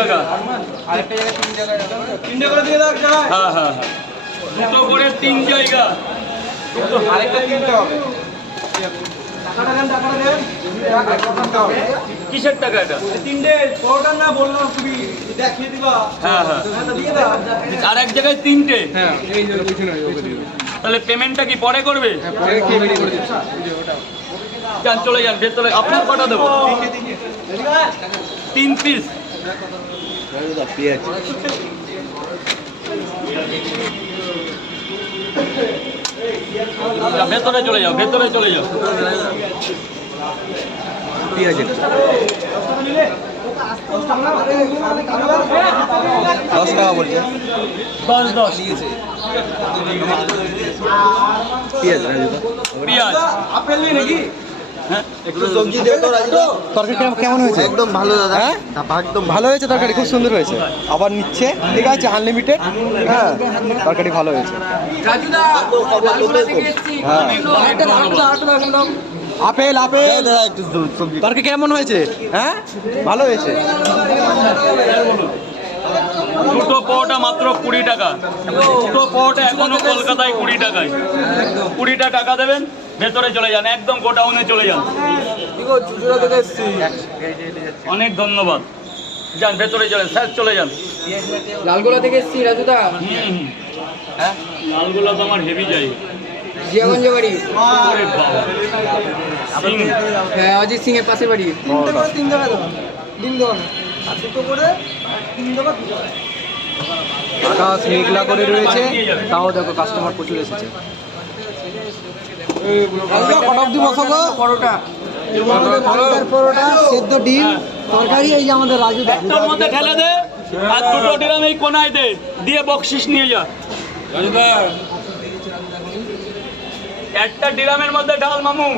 জায়গা। আরেকটা জায়গায় 3 জায়গায়, 3টে করে দিয়ে দাও জায়গায়। হ্যাঁ হ্যাঁ হ্যাঁ, দুটো করে 3 জায়গা। আরেকটা 3টে হবে। টাকাটা দেন, টাকাটা দেন। টাকাটা হবে। কিসের টাকা এটা? 3টে পরোটার না বললাম তুমি দেখিয়ে দিবা। হ্যাঁ হ্যাঁ, হ্যাঁ তো দিয়ে দাও। আর এক জায়গায় 3টে। হ্যাঁ, এই যে ওইখানে ওকে দিও। তাহলে পেমেন্টটা কি পরে করবে? হ্যাঁ, পরে খেয়ে বেরিয়ে করে দিচ্ছি। এই যে ওটা। যান চলে যান ভেতরে। আপনার কটা দেবো? 3 পিস। ভেতরে চলে যাও, ভেতরে চলে যাও। পেঁয়াজের 10 টাকা বলছে 10 পেঁয়াজ পেঁয়াজ। আপেল নেই নাকি? হ্যাঁ, একটু সবজি দিও তো রাজু। তরকারি কেমন হয়েছে? একদম ভালো দাদা। হ্যাঁ একদম ভালো হয়েছে, তরকারি খুব সুন্দর হয়েছে। আবার নিচ্ছে, ঠিক আছে, আনলিমিটেড। হ্যাঁ তরকারি ভালো হয়েছে। রাজুদা, লালগোলা থেকে এসেছি। হ্যাঁ। আরেকটা আপেল আপেল একটু সবজি তরকারি কেমন হয়েছে? হ্যাঁ ভালো হয়েছে। দুটো পরোটা মাত্র 20 টাকা। দুটো পরোটা এখনো কলকাতায় 20 টাকায়। 20টা টাকা দেবেন, ভেতরে চলে যান, একদম গোডাউনে চলে যান। অনেক ধন্যবাদ। যান ভেতরে চলে, স্যার চলে যান। লালগোলা থেকে এসেছি রাজুদা। হ্যাঁ, লালগুলো তো আমার হেভি যাই। জিয়াগঞ্জ বাড়ি। ওরে বাবা। সিং। হ্যাঁ, অজিত সিং এর পাশে বাড়ি। 3টে করে 3 জায়গায় দাও। ডিম দেবো না। আর দুটো করে 3 জায়গা 2 জায়গায়। আকাশ মেঘলা করে রয়েছে, তাও দেখো কাস্টমার প্রচুর এসেছে। কটা অবধি বসাবো? পরোটা। পরোটা, সেদ্ধ ডিম, তরকারি, এই যে আমাদের রাজু দা। একটার মধ্যে ঢেলে দে, আর দুটো ডিরাম এই কোনায় দে, দিয়ে বকশিস নিয়ে যা। একটা ডিরামের মধ্যে ঢাল মামু।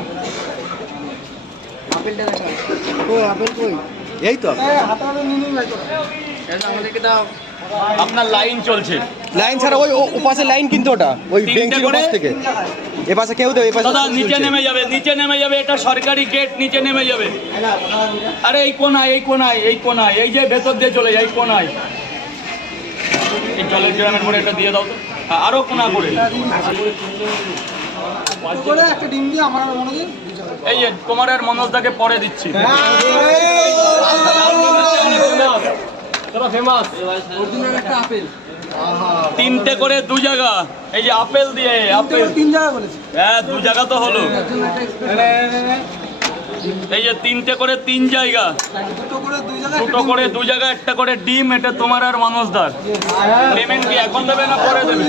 আপেলটা দেখা। কই আপেল কই? এই তো হাতাতে নিয়ে নিয়ে যাও। রাজু, আমাদেরকে দাও। আপনার লাইন চলছে লাইন ছাড়া ওই পাশে লাইন, কিন্তু ওটা ওই 3টে বেঞ্চির করে? পাশ থেকে এ পাশে কেউ দেবে, এ পাশে দাদা নিচে নেমে যাবে, নিচে নেমে যাবে, এটা সরকারি গেট, নিচে নেমে যাবে। আরে এই কোনায়, এই কোনায়, এই কোনায়, এই যে ভেতর দিয়ে চলে যায়, এই কোনায়। এই জলের ড্রামের পরে এটা দিয়ে দাও তো। হ্যাঁ, আরো কোনা করে। করে একটা ডিম দিয়ে আমার মনে দিন। এই যে তোমার আর মনোজদাকে পরে দিচ্ছি। ফেমাস। অরিজিনাল একটা আপেল। 3টে করে 2 জায়গা। এই যে আপেল দিয়ে আপেল। 3 জায়গায় বলেছি। হ্যাঁ 2 জায়গা তো হলো। এই যে 3টে করে 3 জায়গা। দুটো করে 2 জায়গায়। দুটো করে 2 জায়গা, একটা করে ডিম। এটা তোমার আর মনোজদার। পেমেন্ট কি এখন দেবে না পরে দেবে?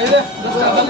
এই যে 10 টাকা।